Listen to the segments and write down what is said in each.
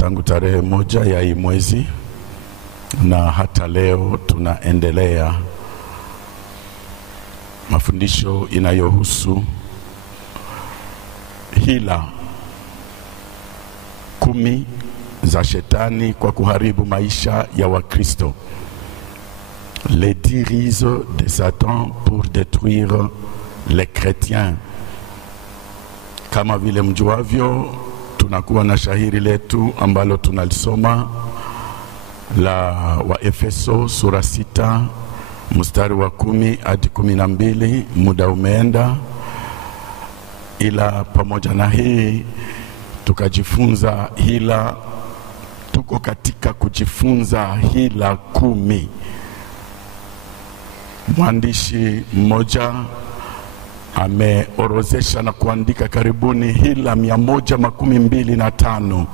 tangu tarehe 1 ya hii mwezi na hata leo tunaendelea mafundisho inayohusu hila 10 za shetani kwa kuharibu maisha ya Wakristo. Les 10 ruses de Satan pour détruire les chrétiens. Kama vile mjuavyo, tunakuwa na shahiri letu ambalo tunalisoma la wa Efeso sura 6 mstari wa 10 hadi 12. Muda umeenda, ila pamoja na hii tukajifunza hila. Tuko katika kujifunza hila 10. Mwandishi mmoja ameorozesha na kuandika karibuni hila 125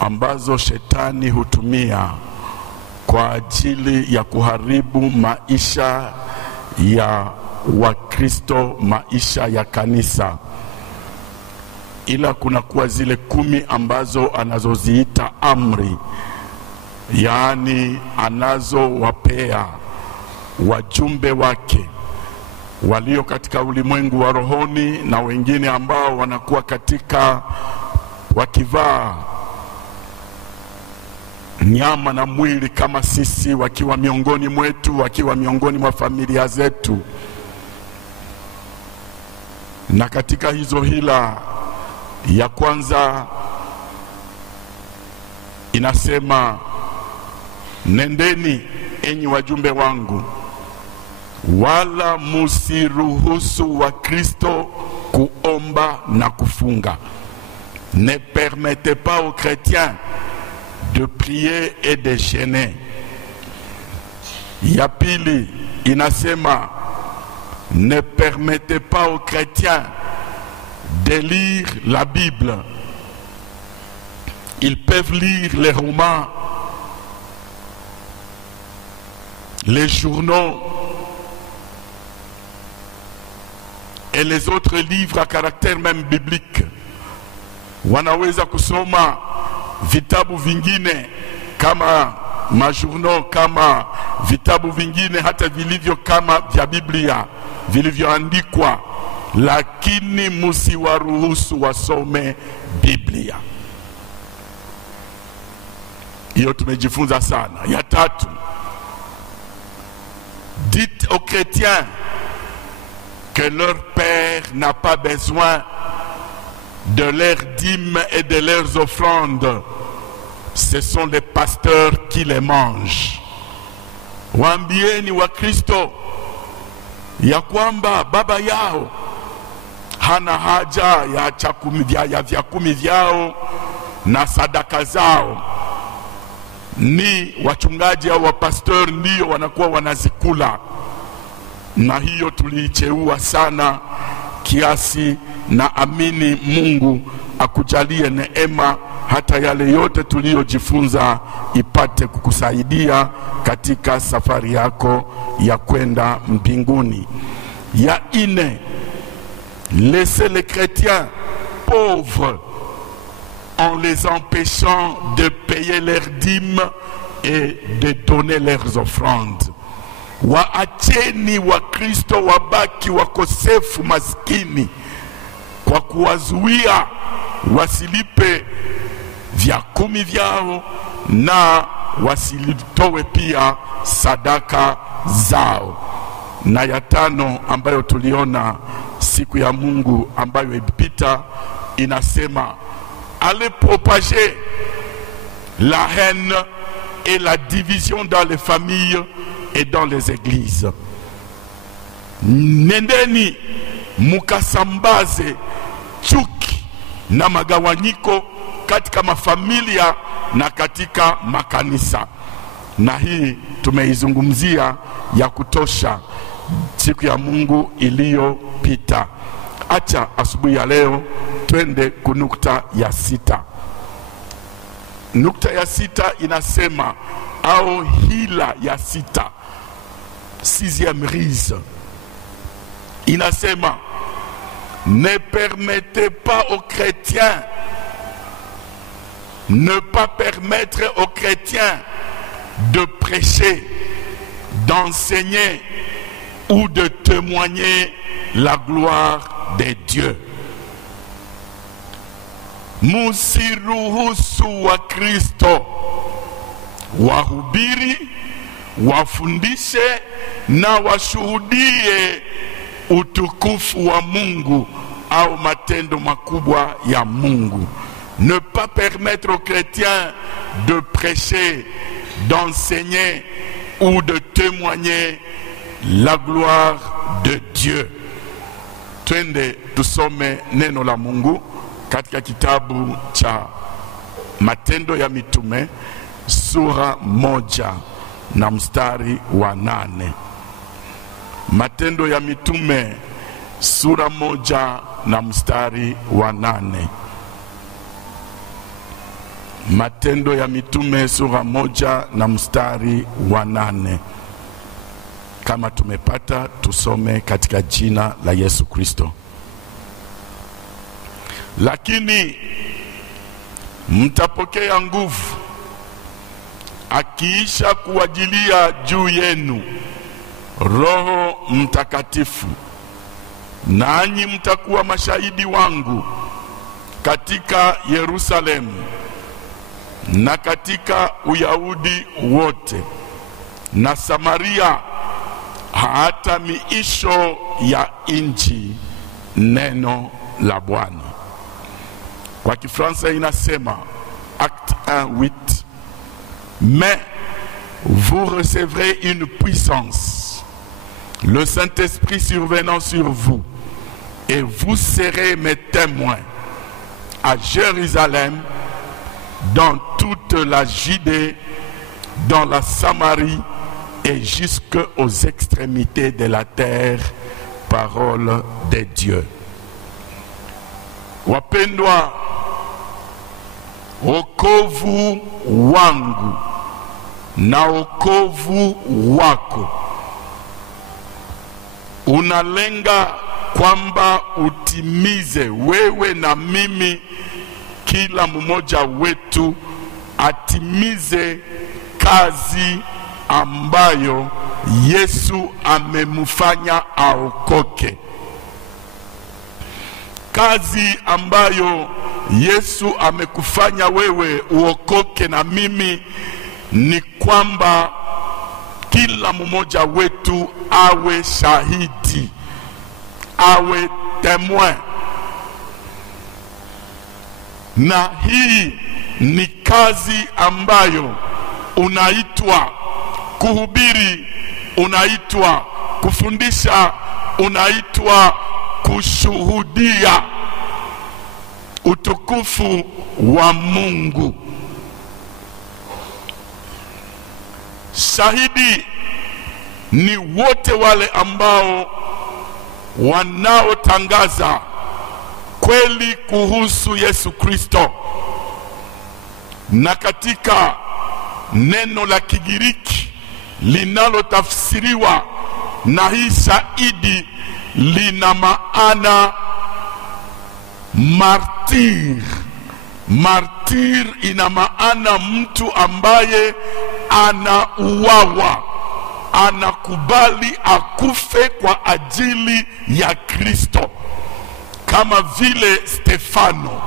ambazo shetani hutumia kwa ajili ya kuharibu maisha ya Wakristo, maisha ya kanisa. Ila kuna kuwa zile 10 ambazo anazoziita amri, yaani anazowapea wajumbe wake walio katika ulimwengu wa rohoni na wengine ambao wanakuwa katika wakivaa nyama na mwili kama sisi, wakiwa miongoni mwetu, wakiwa miongoni mwa familia zetu. Na katika hizo hila, ya kwanza inasema, nendeni enyi wajumbe wangu, wala musiruhusu wa Kristo kuomba na kufunga. Ne permettez pas aux chrétiens de prier et de jeûner. Ya pili inasema, ne permettez pas aux chrétiens de lire la Bible. Ils peuvent lire les romans, les journaux et les autres livres à caractère même biblique. Wanaweza kusoma vitabu vingine kama majournaux, kama vitabu vingine hata vilivyo kama vya Biblia vilivyoandikwa, lakini musiwaruhusu wasome Biblia. Hiyo tumejifunza sana. Ya tatu, dites aux chrétiens que leur père n'a pas besoin de leurs dîmes et de leurs offrandes. Ce sont les pasteurs qui les mangent. Waambieni wa Kristo ya kwamba baba yao hana haja ya vyakumi vyao na sadaka zao. Ni wachungaji au wapastor ndio wanakuwa wanazikula. Na hiyo tuliicheua sana kiasi, na amini Mungu akujalie neema hata yale yote tuliyojifunza ipate kukusaidia katika safari yako ya kwenda mbinguni. Ya 4, laissez les chrétiens pauvres en les empêchant de payer leurs dîmes et de donner leurs offrandes. Waacheni wa Kristo wabaki wakosefu maskini kwa kuwazuia wasilipe vya 10 vyao na wasilitowe pia sadaka zao. Na ya 5 ambayo tuliona siku ya Mungu ambayo ilipita inasema, allez propager la haine et la division dans les familles et dans les églises. Nendeni mukasambaze chuki na magawanyiko katika mafamilia na katika makanisa. Na hii tumeizungumzia ya kutosha siku ya Mungu iliyopita. Acha asubuhi ya leo twende kunukta ya 6. Nukta ya 6 inasema, au hila ya 6, 6e ruse, inasema, ne permettez pas aux chrétiens Ne pas permettre aux chrétiens de prêcher, d'enseigner ou de témoigner la gloire de Dieu. Musiruhusu wa Kristo wahubiri, wafundishe na washuhudie utukufu wa Mungu au matendo makubwa ya Mungu. Ne pas permettre aux chrétiens de prêcher, d'enseigner ou de témoigner la gloire de Dieu. Twende tusome neno la Mungu katika kitabu cha Matendo ya Mitume sura 1 na mstari wa 8. Matendo ya Mitume sura 1 na mstari wa 8. Matendo ya Mitume sura 1 na mstari wa 8. Kama tumepata, tusome katika jina la Yesu Kristo. Lakini mtapokea nguvu akiisha kuwajilia juu yenu Roho Mtakatifu, nanyi mtakuwa mashahidi wangu katika Yerusalemu na katika Uyahudi wote na Samaria hata miisho ya nchi. Neno la Bwana. Kwa Kifransa inasema Acte 1:8, mais vous recevrez une puissance, le Saint-Esprit survenant sur vous, et vous serez mes témoins à Jérusalem, dans toute la Judée, dans la Samarie et jusqu'aux extrémités de la terre. Parole de Dieu. Wapendwa, wokovu wangu na wokovu wako unalenga kwamba utimize wewe na mimi, kila mmoja wetu atimize kazi ambayo Yesu amemfanya aokoke. Kazi ambayo Yesu amekufanya wewe uokoke na mimi ni kwamba kila mmoja wetu awe shahidi, awe témoin. Na hii ni kazi ambayo unaitwa kuhubiri, unaitwa kufundisha, unaitwa kushuhudia utukufu wa Mungu. Shahidi ni wote wale ambao wanaotangaza kweli kuhusu Yesu Kristo. Na katika neno la Kigiriki linalotafsiriwa na hii shahidi lina maana martir. Martir ina maana mtu ambaye anauawa, anakubali akufe kwa ajili ya Kristo, kama vile Stefano.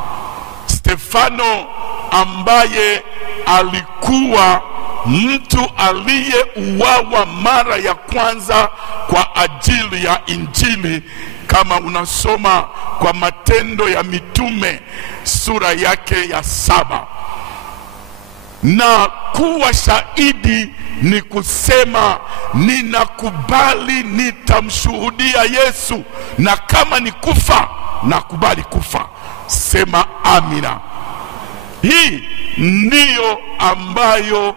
Stefano ambaye alikuwa mtu aliyeuawa mara ya kwanza kwa ajili ya Injili, kama unasoma kwa Matendo ya Mitume sura yake ya 7. Na kuwa shahidi ni kusema ninakubali, nitamshuhudia Yesu, na kama ni kufa nakubali kufa. Sema amina. Hii ndiyo ambayo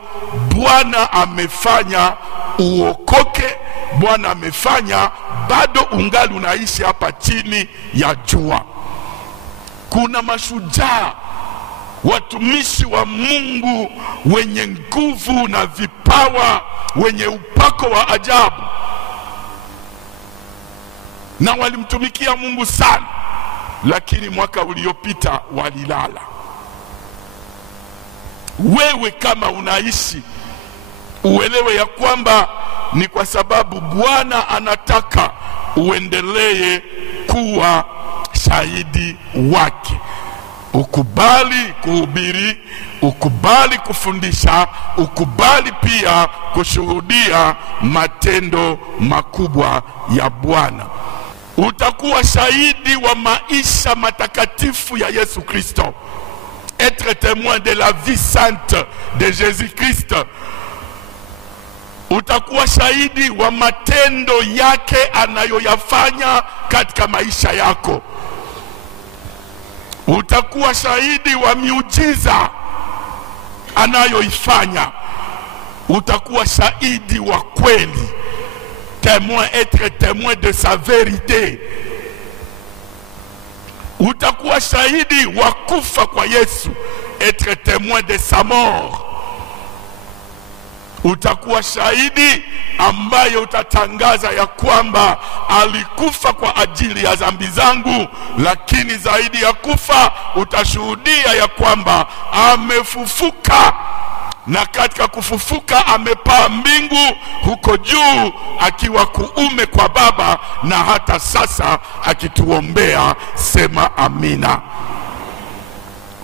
Bwana amefanya uokoke. Bwana amefanya bado ungali unaishi hapa chini ya jua. Kuna mashujaa, watumishi wa Mungu wenye nguvu na vipawa, wenye upako wa ajabu, na walimtumikia Mungu sana, lakini mwaka uliopita walilala. wewe kama unaishi, uelewe ya kwamba ni kwa sababu Bwana anataka uendelee kuwa shahidi wake. Ukubali kuhubiri, ukubali kufundisha, ukubali pia kushuhudia matendo makubwa ya Bwana. Utakuwa shahidi wa maisha matakatifu ya Yesu Kristo. Être témoin de la vie sainte de Jésus-Christ. Utakuwa shahidi wa matendo yake anayoyafanya katika maisha yako. Utakuwa shahidi wa miujiza anayoifanya. Utakuwa shahidi wa kweli. Témoin, être témoin de sa vérité. Utakuwa shahidi wa kufa kwa Yesu, être témoin de sa mort. Utakuwa shahidi ambaye utatangaza ya kwamba alikufa kwa ajili ya dhambi zangu, lakini zaidi ya kufa utashuhudia ya kwamba amefufuka, na katika kufufuka amepaa mbingu huko juu akiwa kuume kwa Baba, na hata sasa akituombea. Sema amina.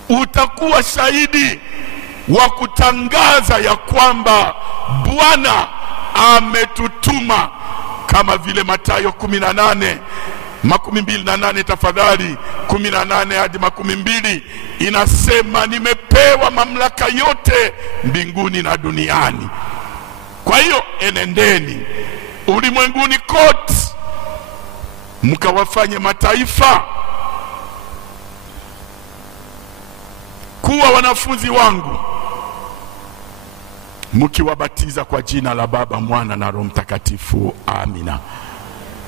Utakuwa shahidi wa kutangaza ya kwamba Bwana ametutuma, kama vile Mathayo 18:28 tafadhali, 18 hadi 22 inasema, nimepewa mamlaka yote mbinguni na duniani. Kwa hiyo enendeni ulimwenguni kote mkawafanye mataifa kuwa wanafunzi wangu, mkiwabatiza kwa jina la Baba, Mwana na Roho Mtakatifu. Amina.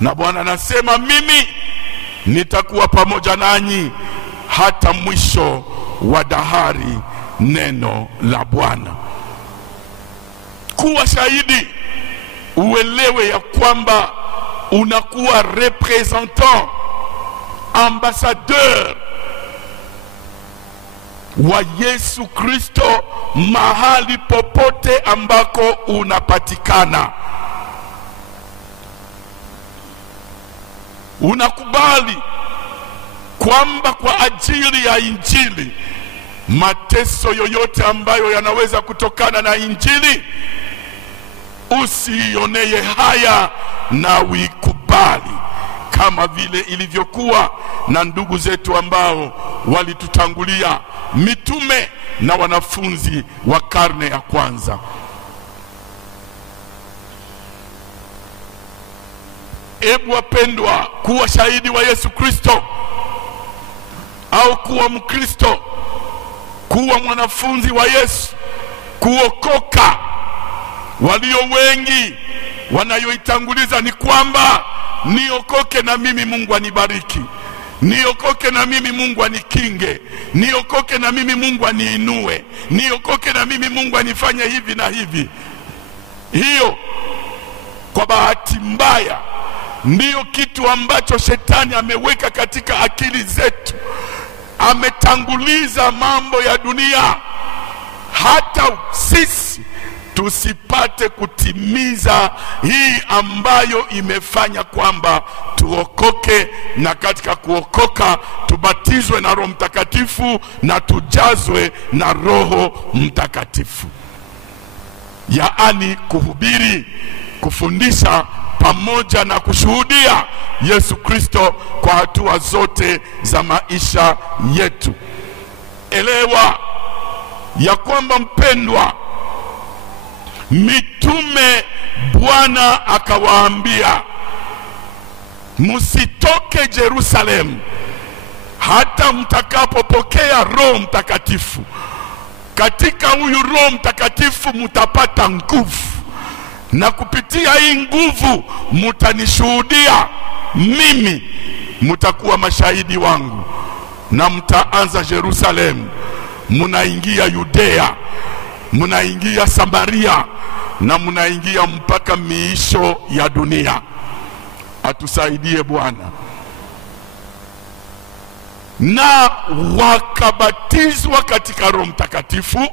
Na Bwana anasema, mimi nitakuwa pamoja nanyi hata mwisho wa dahari. Neno la Bwana. Kuwa shahidi, uelewe ya kwamba unakuwa representant, ambassadeur wa Yesu Kristo mahali popote ambako unapatikana. Unakubali kwamba kwa ajili ya Injili, mateso yoyote ambayo yanaweza kutokana na Injili usionee haya na uikubali, kama vile ilivyokuwa na ndugu zetu ambao walitutangulia, mitume na wanafunzi wa karne ya kwanza. Ebu wapendwa, kuwa shahidi wa Yesu Kristo au kuwa Mkristo, kuwa mwanafunzi wa Yesu, kuokoka, walio wengi wanayoitanguliza ni kwamba niokoke na mimi Mungu anibariki, niokoke na mimi Mungu anikinge, niokoke na mimi Mungu aniinue, niokoke na mimi Mungu anifanye hivi na hivi. Hiyo kwa bahati mbaya ndiyo kitu ambacho shetani ameweka katika akili zetu. Ametanguliza mambo ya dunia hata sisi tusipate kutimiza hii ambayo imefanya kwamba tuokoke, na katika kuokoka tubatizwe na Roho Mtakatifu na tujazwe na Roho Mtakatifu. Yaani kuhubiri, kufundisha pamoja na kushuhudia Yesu Kristo kwa hatua zote za maisha yetu. Elewa ya kwamba mpendwa, mitume Bwana akawaambia, msitoke Yerusalemu hata mtakapopokea Roho Mtakatifu. Katika huyu Roho Mtakatifu mtapata nguvu, na kupitia hii nguvu mtanishuhudia mimi, mtakuwa mashahidi wangu, na mtaanza Yerusalemu, mnaingia Yudea, mnaingia Samaria, na mnaingia mpaka miisho ya dunia. Atusaidie Bwana. Na wakabatizwa katika Roho Mtakatifu,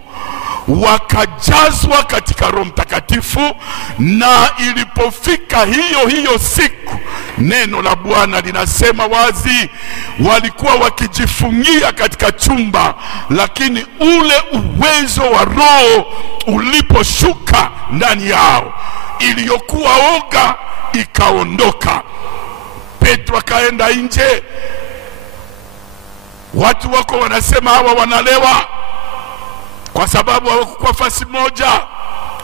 wakajazwa katika Roho Mtakatifu. Na ilipofika hiyo siku, neno la Bwana linasema wazi, walikuwa wakijifungia katika chumba, lakini ule uwezo wa Roho uliposhuka ndani yao, iliyokuwa oga ikaondoka. Petro akaenda nje. Watu wako wanasema hawa wanalewa, kwa sababu hawakuwa fasi moja.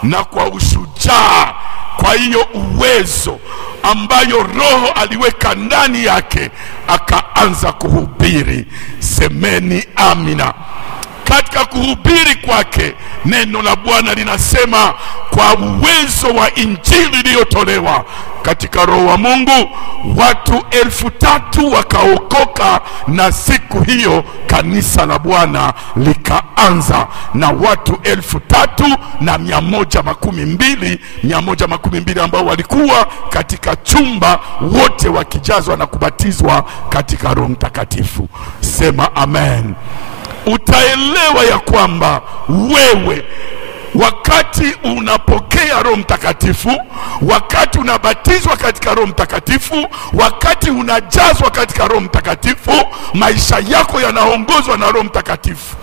Na kwa ushujaa, kwa hiyo uwezo ambayo Roho aliweka ndani yake, akaanza kuhubiri. Semeni amina. Katika kuhubiri kwake, neno la Bwana linasema kwa uwezo wa injili iliyotolewa katika Roho wa Mungu, watu 3,000 wakaokoka. Na siku hiyo kanisa la Bwana likaanza na watu 3,112 ambao walikuwa katika chumba, wote wakijazwa na kubatizwa katika Roho Mtakatifu. Sema amen. Utaelewa ya kwamba wewe, wakati unapokea Roho Mtakatifu, wakati unabatizwa katika Roho Mtakatifu, wakati unajazwa katika Roho Mtakatifu, maisha yako yanaongozwa na Roho Mtakatifu.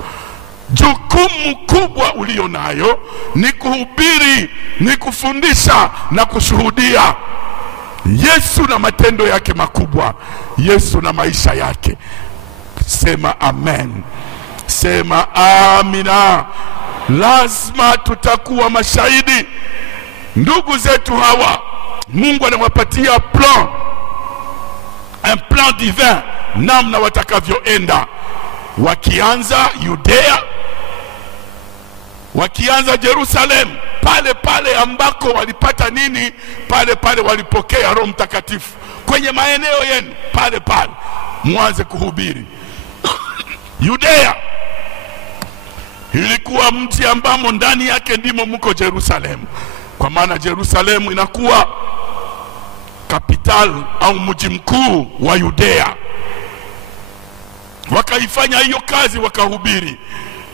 Jukumu kubwa ulio nayo ni kuhubiri, ni kufundisha na kushuhudia Yesu na matendo yake makubwa, Yesu na maisha yake. Sema amen. Sema amina. Lazima tutakuwa mashahidi. Ndugu zetu hawa, Mungu anawapatia un plan divin, namna watakavyoenda. Wakianza Yudea, wakianza Jerusalem, pale ambako walipata nini? Pale walipokea Roho Mtakatifu. Kwenye maeneo yenu pale mwanze kuhubiri. Yudea ilikuwa mji ambamo ndani yake ndimo mko Jerusalem, kwa maana Jerusalem inakuwa capital au mji mkuu wa Yudea. Wakaifanya hiyo kazi, wakahubiri.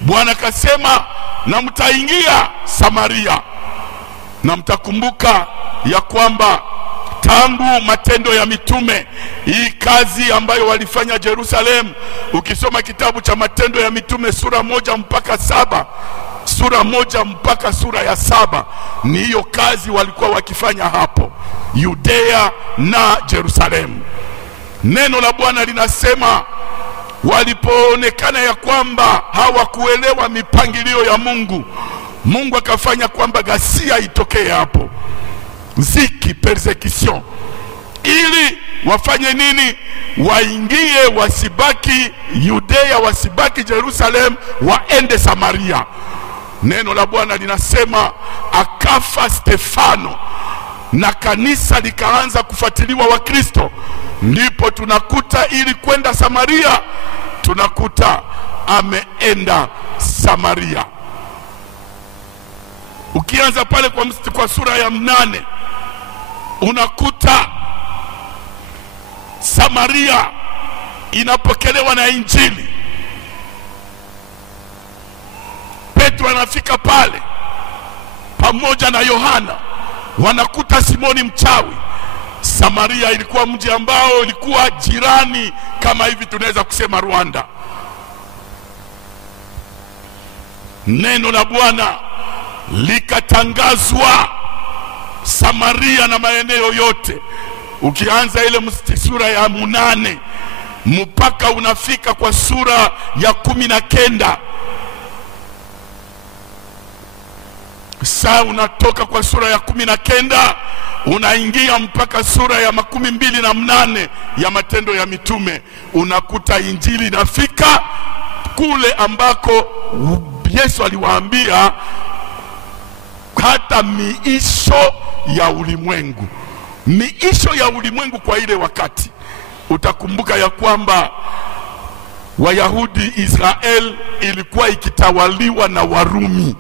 Bwana kasema, na mtaingia Samaria. Na mtakumbuka ya kwamba tangu Matendo ya Mitume, hii kazi ambayo walifanya Jerusalem, ukisoma kitabu cha Matendo ya Mitume sura 1 mpaka 7, sura 1 mpaka sura ya 7, ni hiyo kazi walikuwa wakifanya hapo Yudea na Jerusalem. Neno la Bwana linasema walipoonekana ya kwamba hawakuelewa mipangilio ya Mungu, Mungu akafanya kwamba ghasia itokee hapo, ziki, persecution, ili wafanye nini? Waingie, wasibaki Yudea, wasibaki Jerusalem, waende Samaria. Neno la Bwana linasema akafa Stefano na kanisa likaanza kufuatiliwa wa Kristo. Ndipo tunakuta ili kwenda Samaria, tunakuta ameenda Samaria. Ukianza pale kwa sura ya 8, unakuta Samaria inapokelewa na injili. Petro anafika pale pamoja na Yohana, wanakuta Simoni mchawi. Samaria ilikuwa mji ambao ulikuwa jirani, kama hivi tunaweza kusema Rwanda. Neno la Bwana likatangazwa Samaria na maeneo yote. Ukianza ile sura ya 8 mpaka unafika kwa sura ya 19. Sasa unatoka kwa sura ya 19 unaingia mpaka sura ya 28 ya Matendo ya Mitume, unakuta injili inafika kule ambako Yesu aliwaambia hata miisho ya ulimwengu. Miisho ya ulimwengu kwa ile wakati. Utakumbuka ya kwamba Wayahudi, Israel ilikuwa ikitawaliwa na Warumi.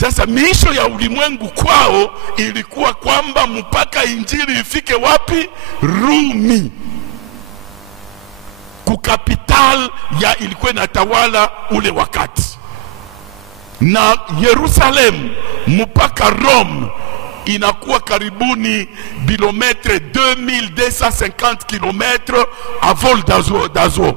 Sasa miisho ya ulimwengu kwao ilikuwa kwamba mpaka injili ifike wapi? Rumi. Kukapital ya ilikuwa inatawala ule wakati. na Yerusalemu mpaka Rome inakuwa karibuni kilometre 2250 km a vol d'oiseau.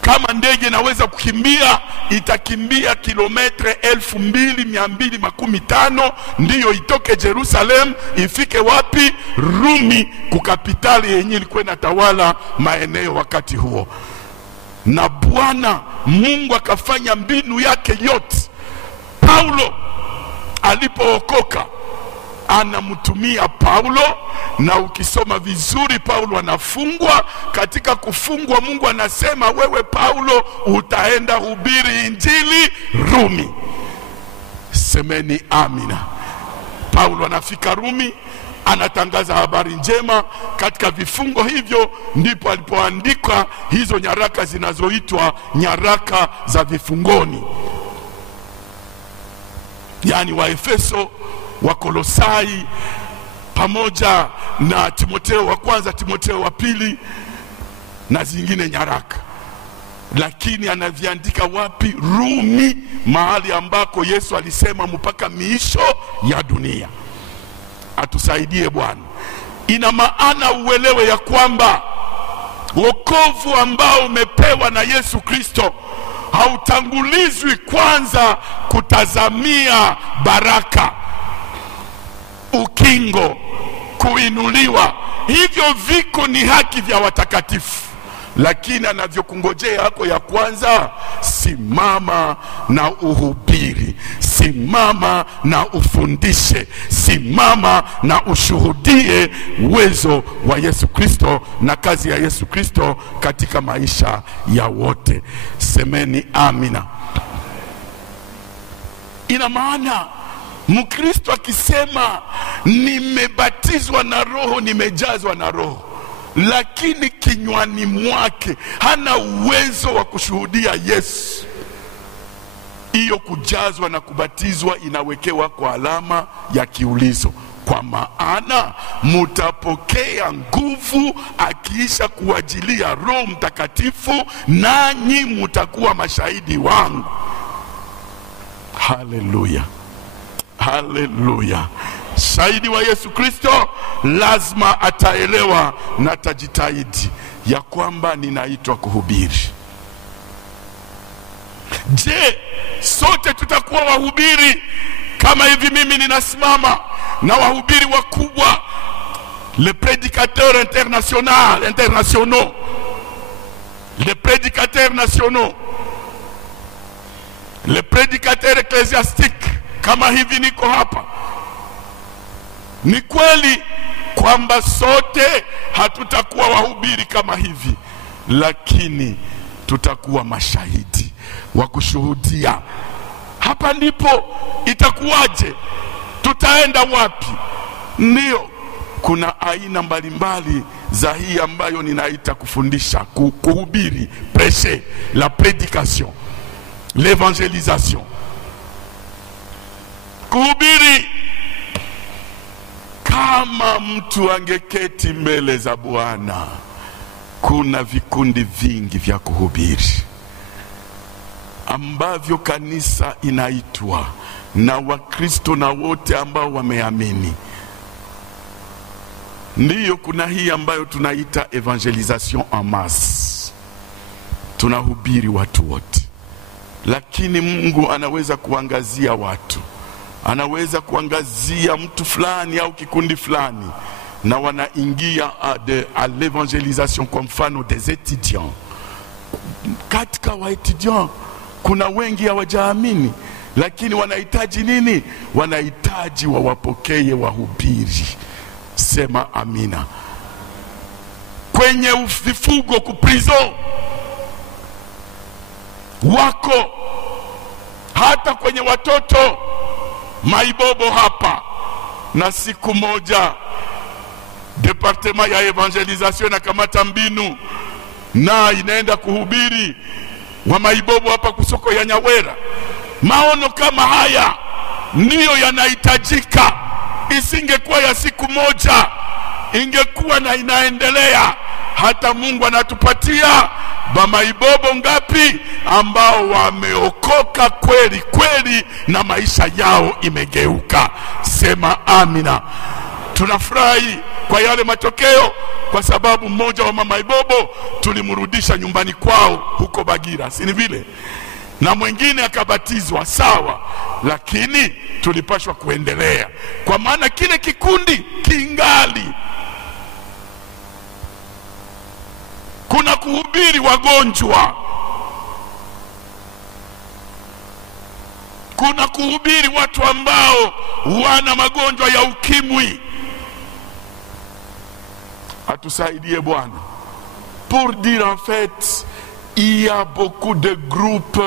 Kama ndege inaweza kukimbia, itakimbia kilometre 2215 ndiyo itoke Jerusalem ifike wapi? Rumi, kukapitali yenye ilikuwa inatawala maeneo wakati huo. Na Bwana Mungu akafanya mbinu yake yote. Paulo alipookoka anamtumia Paulo, na ukisoma vizuri Paulo anafungwa. Katika kufungwa Mungu anasema, wewe Paulo utaenda hubiri injili Rumi. Semeni amina. Paulo anafika Rumi, anatangaza habari njema. Katika vifungo hivyo ndipo alipoandika hizo nyaraka zinazoitwa nyaraka za vifungoni, yani wa Efeso, wa Kolosai, pamoja na Timotheo wa kwanza, Timotheo wa pili na zingine nyaraka. Lakini anaviandika wapi? Rumi, mahali ambako Yesu alisema mpaka miisho ya dunia. Atusaidie Bwana. Ina maana uelewe ya kwamba wokovu ambao umepewa na Yesu Kristo hautangulizwi kwanza kutazamia baraka, ukingo, kuinuliwa. Hivyo viko ni haki vya watakatifu, lakini anavyokungojea hako ya kwanza, simama na uhubiri, simama na ufundishe, simama na ushuhudie uwezo wa Yesu Kristo na kazi ya Yesu Kristo katika maisha ya wote. Semeni amina. Ina maana Mkristo akisema nimebatizwa na Roho, nimejazwa na Roho, lakini kinywani mwake hana uwezo wa kushuhudia Yesu, hiyo kujazwa na kubatizwa inawekewa kwa alama ya kiulizo. Kwa maana mutapokea nguvu akiisha kuajilia Roho Mtakatifu, nanyi mutakuwa mashahidi wangu. Haleluya, haleluya. Shahidi wa Yesu Kristo lazima ataelewa na atajitahidi ya kwamba ninaitwa kuhubiri. Je, sote tutakuwa wahubiri kama hivi mimi ninasimama na wahubiri wakubwa, les prédicateurs internationaux, les prédicateurs nationaux, les prédicateurs ecclésiastiques, kama hivi niko hapa? Ni kweli kwamba sote hatutakuwa wahubiri kama hivi, lakini tutakuwa mashahidi wa kushuhudia. Hapa ndipo itakuwaje? Tutaenda wapi? Ndio kuna aina mbalimbali za hii ambayo ninaita kufundisha, kuhubiri, prêcher, la prédication, l'évangélisation. Kuhubiri, kama mtu angeketi mbele za Bwana, kuna vikundi vingi vya kuhubiri ambavyo kanisa inaitwa na Wakristo na wote ambao wameamini. Ndiyo, kuna hii ambayo tunaita evangelisation en masse, tunahubiri watu wote. Lakini Mungu anaweza kuangazia watu, anaweza kuangazia mtu fulani au kikundi fulani, na wanaingia à l'évangélisation. Kwa mfano des étudiants. Katika wa étudiants kuna wengi hawajaamini, lakini wanahitaji nini? Wanahitaji wawapokee wahubiri. Sema amina. Kwenye vifungo, kuprison wako, hata kwenye watoto maibobo hapa. Na siku moja departement ya evangelisation na kamata mbinu na inaenda kuhubiri wa maibobo hapa kusoko ya Nyawera. Maono kama haya ndiyo yanahitajika. Isingekuwa ya siku moja, ingekuwa na inaendelea. Hata Mungu anatupatia bamaibobo ngapi ambao wameokoka kweli kweli na maisha yao imegeuka? Sema amina. Tunafurahi kwa yale matokeo, kwa sababu mmoja wa mamaibobo tulimrudisha nyumbani kwao huko Bagira, si ni vile? Na mwingine akabatizwa, sawa, lakini tulipashwa kuendelea, kwa maana kile kikundi kingali. Kuna kuhubiri wagonjwa, kuna kuhubiri watu ambao wana magonjwa ya ukimwi. Atusaidie Bwana. Pour dire en fait, il y a beaucoup de groupes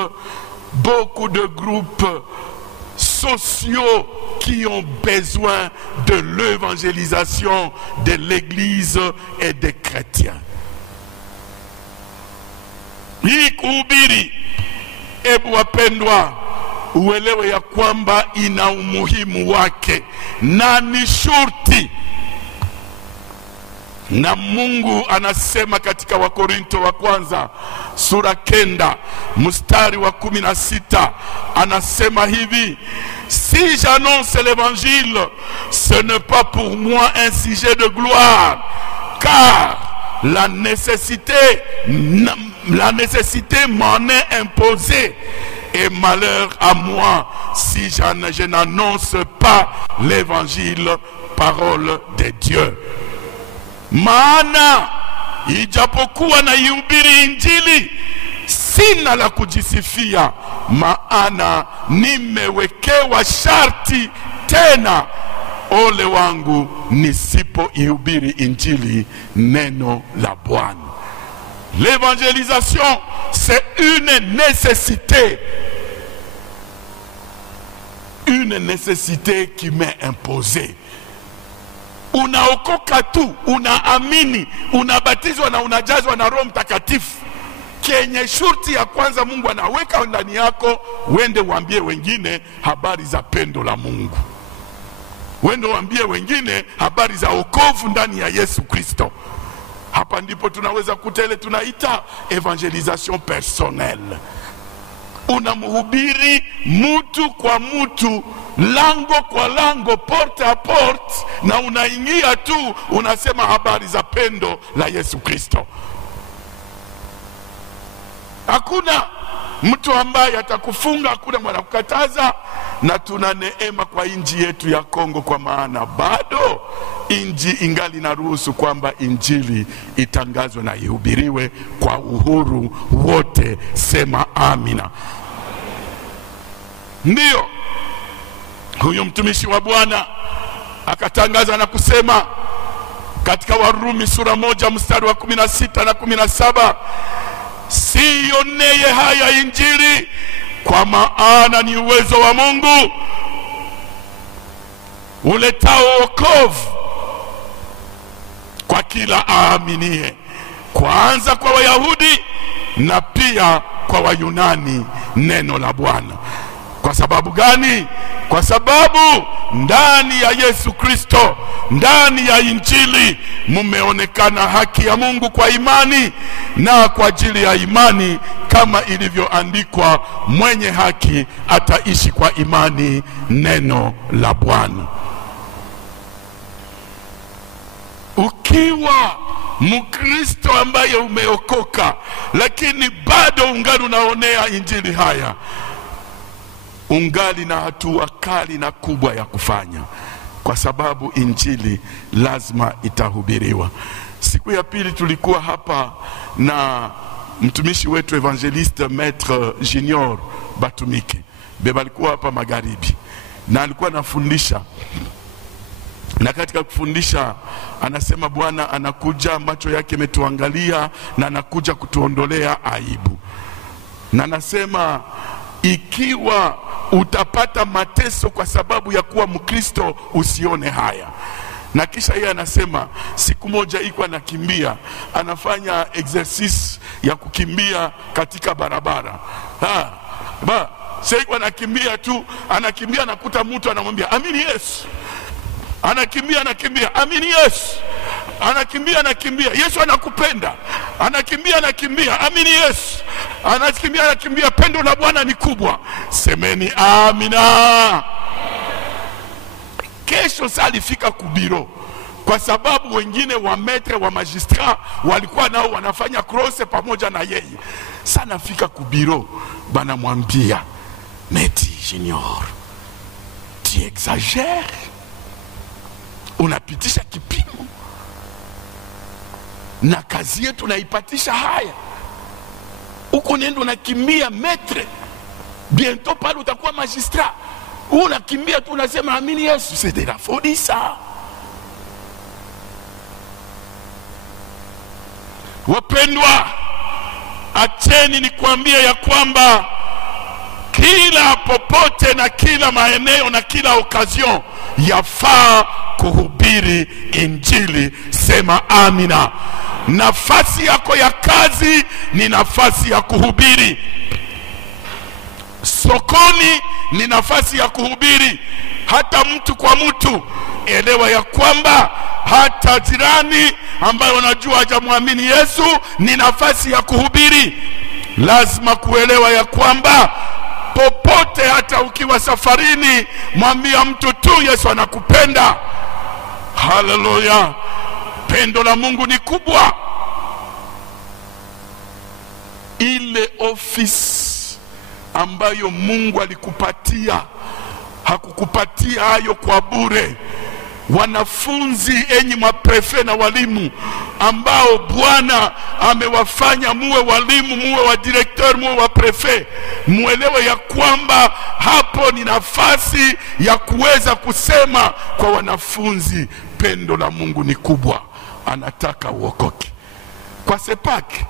sociaux qui ont besoin de l'évangélisation de l'Église et des chrétiens. Hii kuhubiri, ebu wapendwa, uelewe ya kwamba ina umuhimu wake na ni shurti. Na Mungu anasema katika Wakorinto wa kwanza sura 9 mstari wa 16, anasema hivi: si j'annonce l'évangile, ce n'est pas pour moi un sujet de gloire, car la nécessité m'en est imposée, et malheur à moi si je n'annonce pas l'évangile, parole de Dieu. Maana ijapokuwa na ihubiri injili, sina la kujisifia, maana nimewekewa sharti, tena ole wangu nisipo ihubiri injili, neno la Bwana. L'évangélisation, c'est une nécessité. Une nécessité qui m'est imposée. Unaokoka tu, unaamini, unabatizwa na unajazwa na Roho Mtakatifu. Kenye shurti ya kwanza Mungu anaweka ndani yako, wende waambie wengine habari za pendo la Mungu. Wende waambie wengine habari za wokovu ndani ya Yesu Kristo. Hapa ndipo tunaweza kutele tunaita evangelisation personnelle. Unamhubiri mtu kwa mtu, lango kwa lango, porte a porte, na unaingia tu unasema habari za pendo la Yesu Kristo. Hakuna mtu ambaye atakufunga, hakuna mwanakukataza. Na tuna neema kwa inji yetu ya Kongo, kwa maana bado inji ingali na ruhusu kwamba injili itangazwe na ihubiriwe kwa uhuru wote. Sema amina. Ndio huyo mtumishi wa Bwana akatangaza na kusema katika Warumi sura 1 mstari wa 16 na 17, sioneye haya injili, kwa maana ni uwezo wa Mungu uletao wokovu kwa kila aaminie, kwanza kwa Wayahudi na pia kwa Wayunani, neno la Bwana. Kwa sababu gani? Kwa sababu ndani ya Yesu Kristo, ndani ya injili, mumeonekana haki ya Mungu kwa imani, na kwa ajili ya imani, kama ilivyoandikwa, mwenye haki ataishi kwa imani, neno la Bwana. Ukiwa Mkristo ambaye umeokoka, lakini bado ungali unaonea injili haya, ungali na hatua kali na kubwa ya kufanya, kwa sababu injili lazima itahubiriwa. Siku ya pili tulikuwa hapa na mtumishi wetu evangeliste Maître Junior Batumike. Beba alikuwa hapa magharibi na alikuwa anafundisha, na katika kufundisha anasema Bwana anakuja, macho yake metuangalia, na anakuja kutuondolea aibu. Na anasema ikiwa utapata mateso kwa sababu ya kuwa Mkristo, usione haya. Na kisha yeye anasema siku moja iko anakimbia, anafanya exercise ya kukimbia katika barabara. Sasa anakimbia tu, anakimbia, anakuta mtu anamwambia amini Yesu. Anakimbia, amini Yesu. anakimbia. Yesu anakupenda. Anakimbia. Amini Yesu. Anakimbia. Pendo la Bwana ni kubwa. Semeni amina. Kesho saa alifika kubiro, kwa sababu wengine wa maître wa magistrat walikuwa nao wanafanya cross pamoja na yeye. Sana fika kubiro, bana mwambia, Meti Junior, tu exagères, unapitisha kipimo na kazi yetu naipatisha haya. Uko nendo unakimbia maître, bientôt pale utakuwa magistrat. Unakimbia tu unasema amini Yesu. C'est de la folie ça. Wapendwa, acheni nikwambie ya kwamba kila popote na kila maeneo na kila occasion yafaa kuhubiri injili. Sema amina. Nafasi yako ya kazi ni nafasi ya kuhubiri. Sokoni ni nafasi ya kuhubiri. Hata mtu kwa mtu, elewa ya kwamba hata jirani ambaye unajua hajamwamini Yesu ni nafasi ya kuhubiri. Lazima kuelewa ya kwamba popote, hata ukiwa safarini, mwambia mtu tu Yesu anakupenda. Haleluya. Pendo la Mungu ni kubwa. Ile ofisi ambayo Mungu alikupatia, hakukupatia hayo kwa bure. Wanafunzi, enyi maprefe na walimu ambao Bwana amewafanya muwe walimu, muwe wa directeur, muwe wa prefe, muelewe ya kwamba hapo ni nafasi ya kuweza kusema kwa wanafunzi, pendo la Mungu ni kubwa, anataka uokoke. Kwa Sepake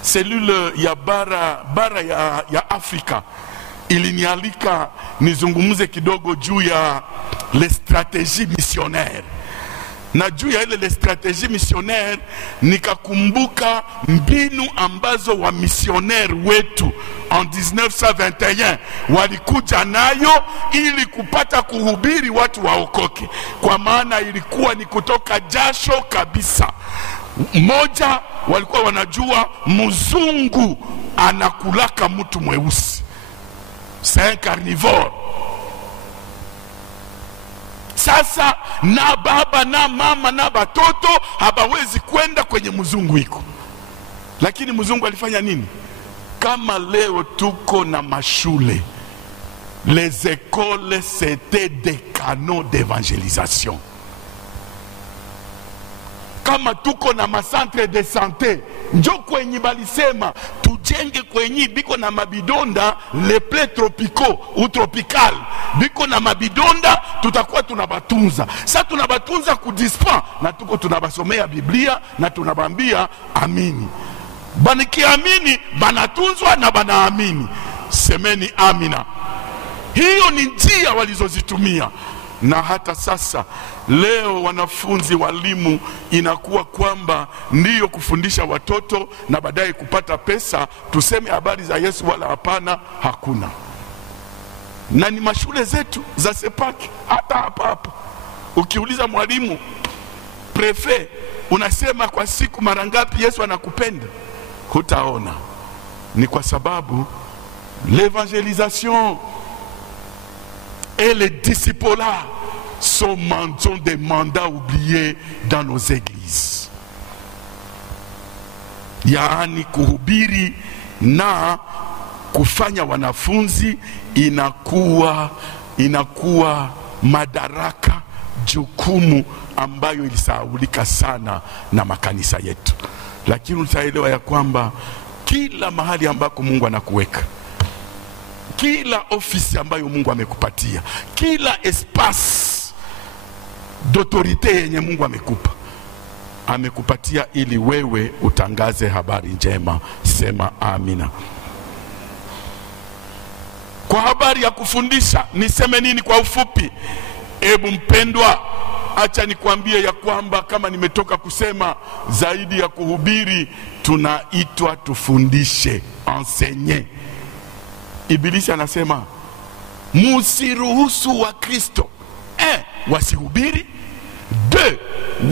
selule ya bara ya Afrika ilinialika nizungumuze kidogo juu ya les stratégies missionnaires. Na juu ya ile les stratégies missionnaires nikakumbuka mbinu ambazo wa missionnaire wetu en 1921 walikuja nayo ili kupata kuhubiri watu waokoke. Kwa maana ilikuwa ni kutoka jasho kabisa. Moja, walikuwa wanajua mzungu anakulaka mtu mweusi. C'est un carnivore. Sasa na baba na mama na batoto habawezi kwenda kwenye mzungu iko. Lakini mzungu alifanya nini? Kama leo tuko na mashule, les écoles c'était des canaux d'évangélisation. Kama tuko na macentre de santé, njo kwenye balisema tujenge kwenye biko na mabidonda les plaies tropicaux ou tropical, biko na mabidonda, tutakuwa tunabatunza. Sasa tunabatunza kudispa na tuko tunabasomea Biblia na tunabambia amini. Banikiamini banatunzwa na banaamini. Semeni amina. Hiyo ni njia walizozitumia. Na hata sasa leo wanafunzi, walimu, inakuwa kwamba ndiyo kufundisha watoto na baadaye kupata pesa, tuseme habari za Yesu wala hapana, hakuna. Na ni mashule zetu za Sepake, hata hapa ukiuliza mwalimu prefe, unasema kwa siku mara ngapi Yesu anakupenda, hutaona. Ni kwa sababu l'évangélisation et le discipulat sont des mandats oubliés dans nos églises. Yaani kuhubiri na kufanya wanafunzi inakuwa madaraka, jukumu ambayo ilisahaulika sana na makanisa yetu. Lakini utaelewa ya kwamba kila mahali ambako Mungu anakuweka, kila ofisi ambayo Mungu amekupatia, kila espace d'autorité yenye Mungu amekupatia ili wewe utangaze habari njema. Sema amina. Kwa habari ya kufundisha, niseme nini kwa ufupi? Ebu mpendwa, acha nikwambie ya kwamba kama nimetoka kusema, zaidi ya kuhubiri tunaitwa tufundishe, enseigner. Ibilisi anasema musiruhusu wa Kristo wasihubiri, 2,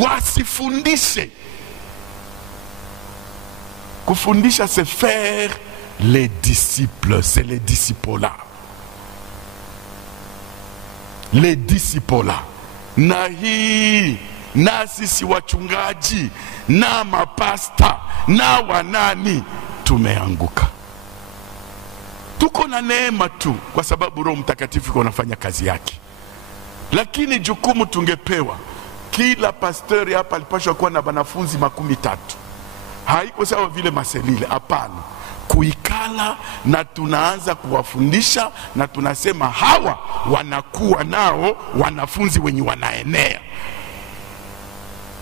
wasifundishe. Kufundisha, c'est faire les disciples, c'est les disciples-là. Les disciples-là. Na hii, na sisi wachungaji, na mapasta, na wanani, tumeanguka. Tuko na neema tu kwa sababu Roho Mtakatifu anafanya kazi yake. Lakini jukumu tungepewa, kila pastori hapa alipaswa kuwa na wanafunzi 13. Haiko sawa vile Maselile, hapana. Kuikala na tunaanza kuwafundisha na tunasema hawa wanakuwa nao wanafunzi wenye wanaenea.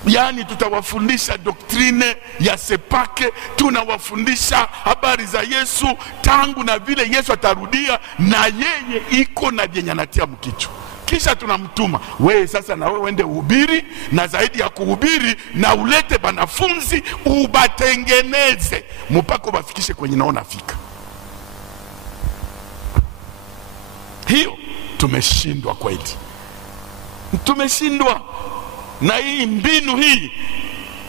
Yani tutawafundisha doktrine ya sepake, tunawafundisha habari za Yesu tangu na vile Yesu atarudia na yeye iko na vyenye anatia mkichwa. Kisha tunamtuma, wewe sasa na wewe uende uhubiri, na zaidi ya kuhubiri na ulete banafunzi ubatengeneze mpaka bafikishe kwenye naona fika. Hiyo tumeshindwa kweli. Tumeshindwa na hii mbinu hii,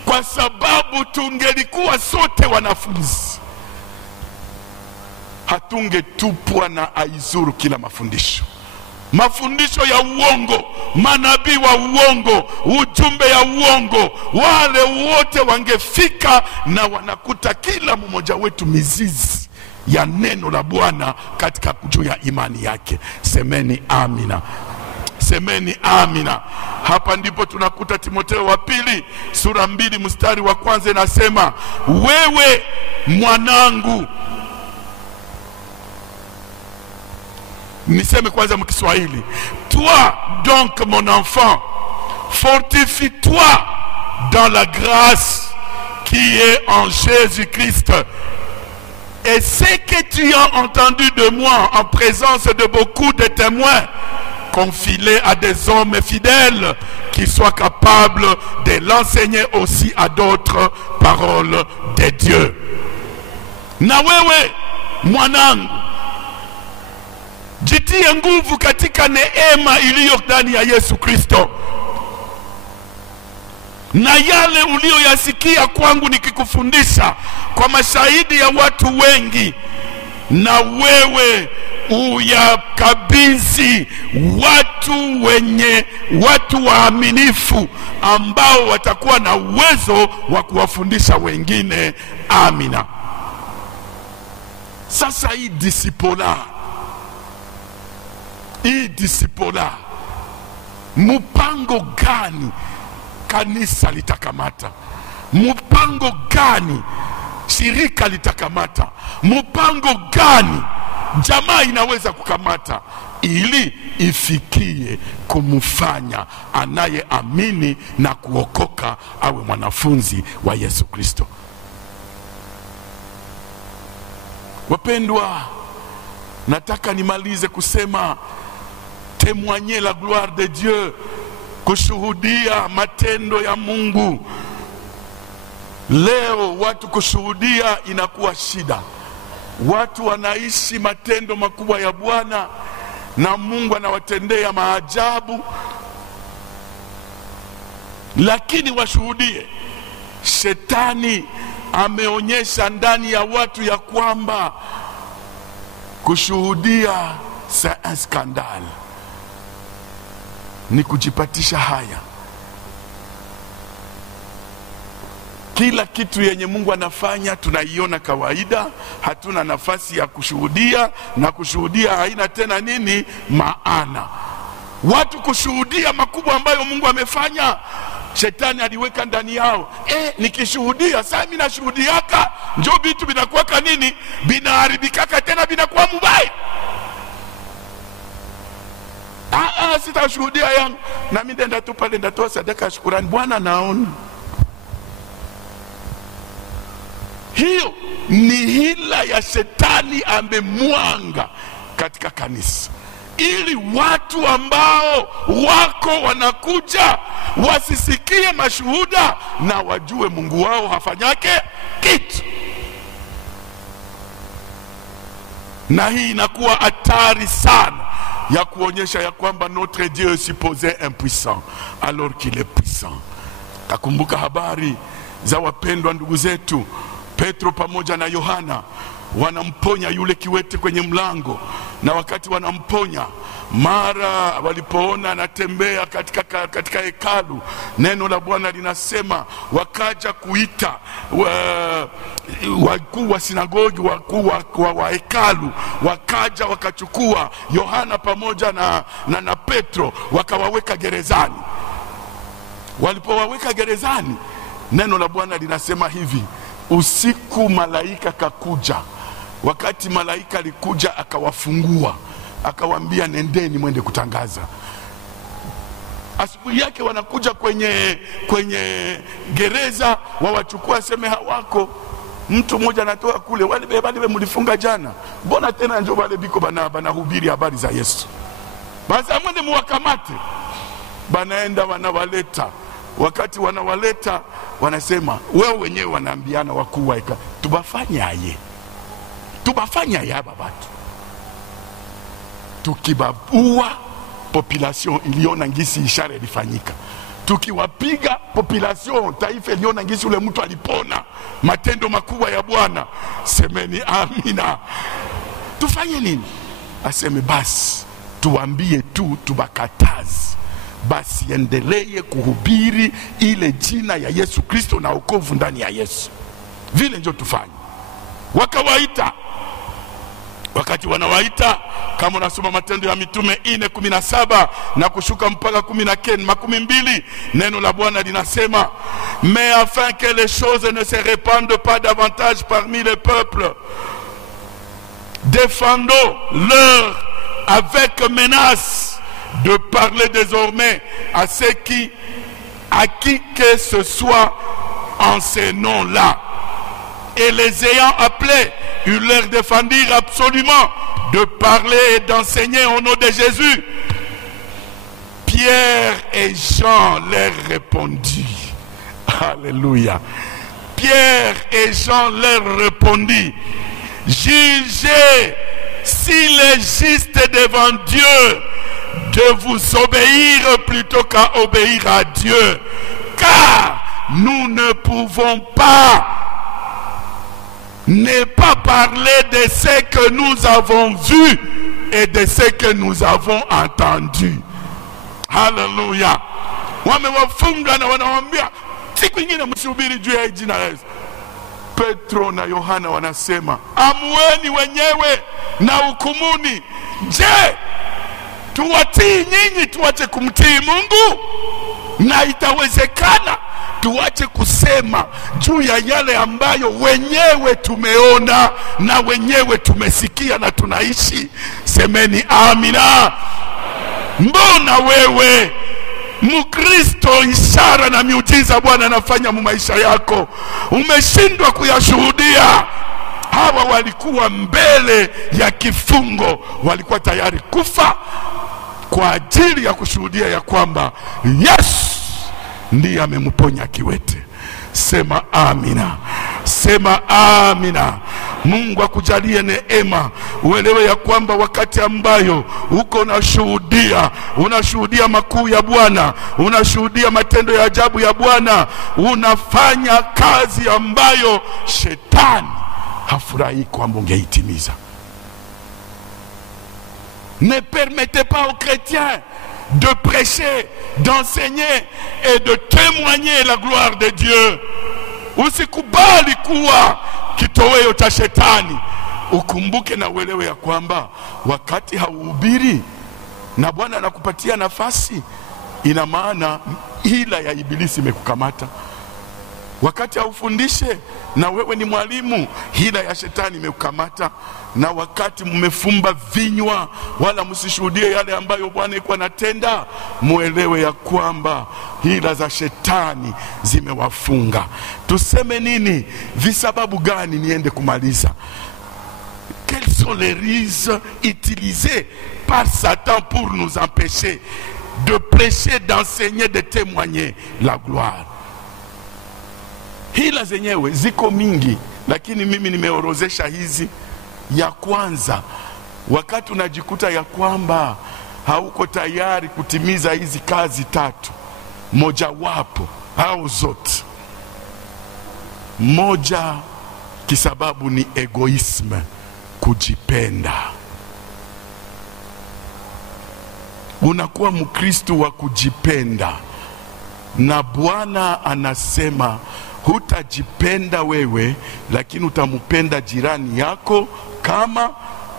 kwa sababu tungelikuwa sote wanafunzi, hatungetupwa na aizuru kila mafundisho. Mafundisho ya uongo, manabii wa uongo, ujumbe ya uongo, wale wote wangefika na wanakuta kila mmoja wetu mizizi ya neno la Bwana katika juu ya imani yake. Semeni amina. Semeni amina. Hapa ndipo tunakuta Timotheo wa pili sura 2 mstari wa 1 inasema, wewe mwanangu. Niseme kwanza mkiswahili, toi donc mon enfant, fortifie-toi dans la grâce qui est en Jésus-Christ. Et ce que tu as entendu de moi en présence de beaucoup de témoins, confie-le à des hommes fidèles qui soient capables de l'enseigner aussi à d'autres paroles de Dieu. Na wewe mwanangu, jitie nguvu katika neema iliyo ndani ya Yesu Kristo. Na yale uliyoyasikia kwangu nikikufundisha kwa mashahidi ya watu wengi, na wewe uyakabidhi watu waaminifu ambao watakuwa na uwezo wa kuwafundisha wengine. Amina. Sasa hii discipola, mpango gani kanisa litakamata? Mpango gani shirika litakamata? Mpango gani jamaa inaweza kukamata ili ifikie kumfanya anayeamini na kuokoka awe mwanafunzi wa Yesu Kristo? Wapendwa, nataka nimalize kusema témoigner la gloire de Dieu, kushuhudia matendo ya Mungu. Leo watu kushuhudia inakuwa shida. Watu wanaishi matendo makubwa ya Bwana na Mungu anawatendea maajabu, lakini washuhudie. Shetani ameonyesha ndani ya watu ya kwamba kushuhudia c'est un scandale, ni kujipatisha haya. Kila kitu yenye Mungu anafanya tunaiona kawaida, hatuna nafasi ya kushuhudia, na kushuhudia haina tena nini maana. Watu kushuhudia makubwa ambayo Mungu amefanya, Shetani aliweka ndani yao. Nikishuhudia, sasa mimi nashuhudiaka, njoo vitu vinakuwa nini, vinaharibikaka tena vinakuwa mbaya. Sitashuhudia yangu, na mimi ndenda tu pale ndatoa sadaka ya shukrani, Bwana naona. Hiyo ni hila ya Shetani amemwanga katika kanisa, ili watu ambao wako wanakuja wasisikie mashuhuda na wajue Mungu wao hafanyake kitu. Na hii inakuwa hatari sana. ya kuonyesha ya kwamba notre Dieu est supposé impuissant alors qu'il est puissant. Takumbuka habari za wapendwa ndugu zetu Petro pamoja na Yohana, wanamponya yule kiwete kwenye mlango, na wakati wanamponya, mara walipoona anatembea katika hekalu, neno la Bwana linasema wakaja kuita wakuu wa sinagogi, wakuu wa hekalu, wakaja wakachukua Yohana pamoja na Petro, wakawaweka gerezani. Walipowaweka gerezani, neno la Bwana linasema hivi: usiku malaika kakuja. Wakati malaika alikuja akawafungua, akawaambia nendeni mwende kutangaza. Asubuhi yake wanakuja kwenye gereza, wawachukua seme hawako. Mtu mmoja anatoa kule, wale mlifunga jana, mbona tena njoo wale biko banahubiri habari za Yesu? Basi amwende muwakamate. Banaenda wanawaleta. Wakati wanawaleta, wanasema wewe wenyewe, wanaambiana wakuu wa hekalu, tubafanya yaba batu. Tukibaua population iliona ngisi ishara ilifanyika. Tukiwapiga population taifa iliona ngisi ule mtu alipona. Matendo makubwa ya Bwana. Semeni amina. Tufanye nini? Aseme basi tuambie tu, tubakatazi basi endelee kuhubiri ile jina ya Yesu Kristo na wokovu ndani ya Yesu. Vile ndio tufanye. Wakawaita. Wakati wanawaita, kama unasoma Matendo ya Mitume 4:17 na kushuka mpaka 12, neno la Bwana linasema, mais afin que les choses ne se répandent pas davantage parmi les peuples, défendons-leur avec menace de parler désormais à qui que ce soit en ces noms-là. Et les ayant appelés, ils leur défendirent absolument de parler et d'enseigner au nom de Jésus. Pierre et Jean leur répondit. Alléluia. Pierre et Jean leur répondit, jugez s'il est juste devant Dieu de vous obéir plutôt qu'à obéir à Dieu, car nous ne pouvons pas ne pas parler de ce que nous avons vu et de ce que nous avons entendu. Hallelujah. Wamewafunga na wanawaambia siku nyingine msihubiri juu ya jina la Yesu. Petro na Yohana wanasema, amueni wenyewe na hukumuni. Je, tuwatii nyinyi tuache kumtii Mungu? Na itawezekana tuache kusema juu ya yale ambayo wenyewe tumeona na wenyewe tumesikia na tunaishi? Semeni amina. Mbona wewe Mkristo, ishara na miujiza Bwana anafanya mu maisha yako, umeshindwa kuyashuhudia? Hawa walikuwa mbele ya kifungo, walikuwa tayari kufa kwa ajili ya kushuhudia ya kwamba Yesu ndiye amemponya kiwete. Sema amina. Sema amina. Mungu akujalie neema uelewe ya kwamba wakati ambayo uko unashuhudia makuu ya Bwana, unashuhudia matendo ya ajabu ya Bwana, unafanya kazi ambayo shetani hafurahi kwamba ungeitimiza. Ne permettez pas aux chrétiens de prêcher, d'enseigner et de témoigner la gloire de Dieu. Usikubali kuwa kitoweo cha shetani. Ukumbuke na uelewe ya kwamba wakati hauhubiri na Bwana anakupatia nafasi, ina maana hila ya ibilisi imekukamata. Wakati haufundishe na wewe ni mwalimu, hila ya shetani imekukamata. Na wakati mmefumba vinywa wala msishuhudie yale ambayo Bwana yuko anatenda, muelewe ya kwamba hila za shetani zimewafunga. Tuseme nini? Visababu gani? Niende kumaliza. Quelles sont les ruses utilisées par Satan pour nous empêcher de prêcher, d'enseigner, de témoigner la gloire? Hila zenyewe ziko mingi, lakini mimi nimeorozesha hizi. Ya kwanza, wakati unajikuta ya kwamba hauko tayari kutimiza hizi kazi tatu, mojawapo au zote. Moja, kisababu ni egoisme, kujipenda. Unakuwa Mkristo wa kujipenda, na Bwana anasema hutajipenda wewe, lakini utamupenda jirani yako kama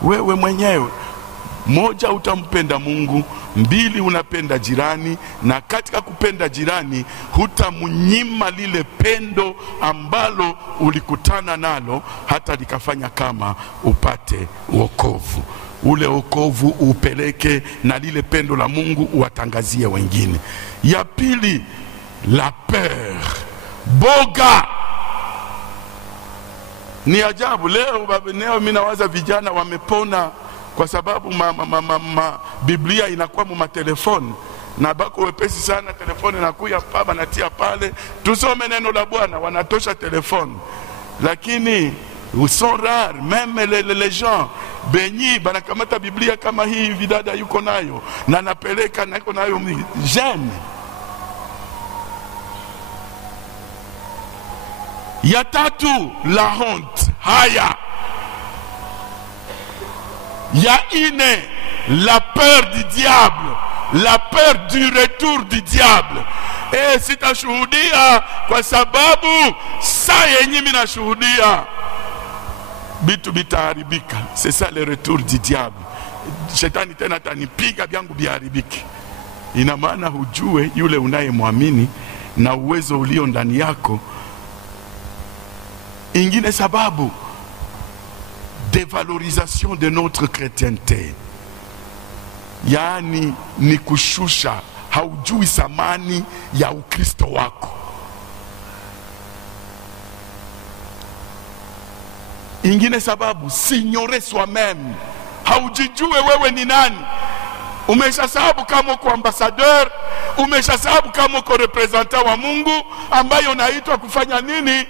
wewe mwenyewe. Moja, utampenda Mungu. Mbili, unapenda jirani, na katika kupenda jirani hutamunyima lile pendo ambalo ulikutana nalo hata likafanya kama upate wokovu. Ule wokovu upeleke na lile pendo la Mungu uwatangazie wengine. Ya pili, la peur, boga. Ni ajabu leo mimi nawaza vijana wamepona kwa sababu Biblia inakuwa mu matelefoni, na bako wepesi sana, telefoni inakuya baba natia pale tusome neno la Bwana, wanatosha telefoni. Lakini sont rares même les gens benyi banakamata Biblia kama hii vidada yuko nayo na napeleka nako nayo jeune. Ya tatu, la honte, haya. Ya ine, la peur du diable, la peur du retour du diable. Sitashuhudia kwa sababu saa yenye mimi nashuhudia bitu bitaharibika. C'est ça le retour du diable. Shetani tena atanipiga vyangu biharibiki. Ina maana hujue yule unayemwamini na uwezo ulio ndani yako. Ingine sababu, dévalorisation de notre chrétienté. Yani ni kushusha, haujui samani ya Ukristo wako. Ingine sababu, s'ignorer soi-même. Haujijue wewe ni nani. Umeshasahabu kama uko ambassadeur, umeshasahabu kama uko representant wa Mungu ambaye unaitwa kufanya nini?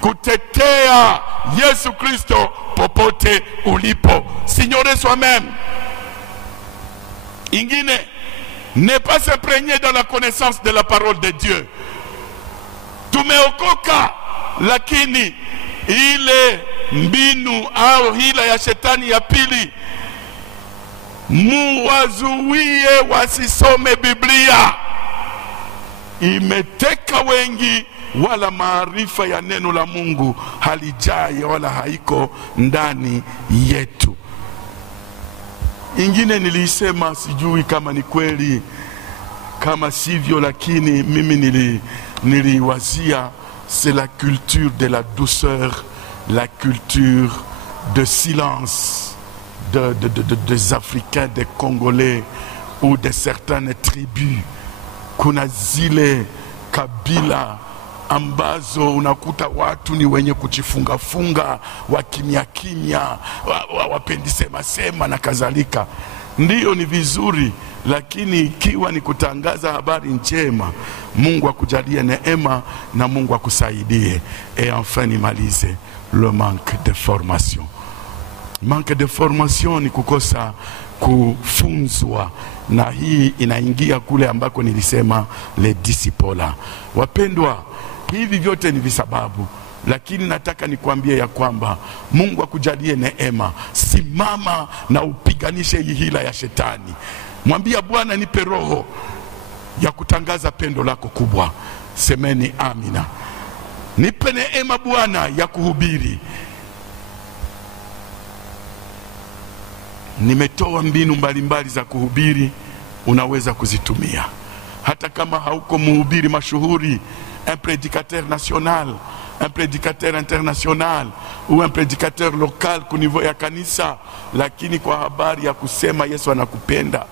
Kutetea Yesu Kristo popote ulipo. S'ignorer soi-même. Ingine, ne pas s'imprégner dans la connaissance de la parole de Dieu. Tumeokoka, lakini ile mbinu au hila ya shetani ya pili, muwazuie wasisome Biblia, imeteka wengi, wala maarifa ya neno la Mungu halijai wala haiko ndani yetu. Ingine nilisema, sijui kama ni kweli kama sivyo, lakini mimi niliwazia, c'est la culture de la douceur, la culture de silence des Africains, des Congolais ou de certaines tribus. Kuna zile kabila ambazo unakuta watu ni wenye kujifunga wakimya kimya, wapendi sema na kadhalika. Ndiyo, ni vizuri, lakini ikiwa ni kutangaza habari njema, Mungu akujalie neema na Mungu akusaidie. Et enfin nimalize, le manque de formation. Manque de formation ni kukosa kufunzwa, na hii inaingia kule ambako nilisema le disciple. Wapendwa, hivi vyote ni visababu, lakini nataka nikwambie ya kwamba Mungu akujalie neema. Simama na upiganishe hii hila ya shetani. Mwambia Bwana, nipe roho ya kutangaza pendo lako kubwa. Semeni amina. Nipe neema Bwana ya kuhubiri. Nimetoa mbinu mbalimbali za kuhubiri, unaweza kuzitumia. Hata kama hauko mhubiri mashuhuri, un prédicateur national, un prédicateur international ou un prédicateur local ku niveau ya kanisa, lakini kwa habari ya kusema Yesu anakupenda,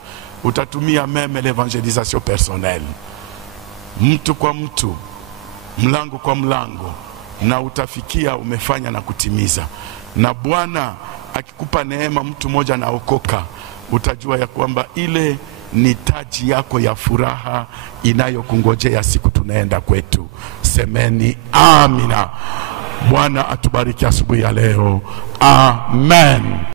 utatumia meme l'évangélisation personnelle. Mtu kwa mtu, mlango kwa mlango, na utafikia umefanya na kutimiza. Na Bwana akikupa neema, mtu mmoja naokoka, utajua ya kwamba ile ni taji yako ya furaha inayokungojea siku tunaenda kwetu. Semeni amina. Bwana atubariki asubuhi ya leo. Amen.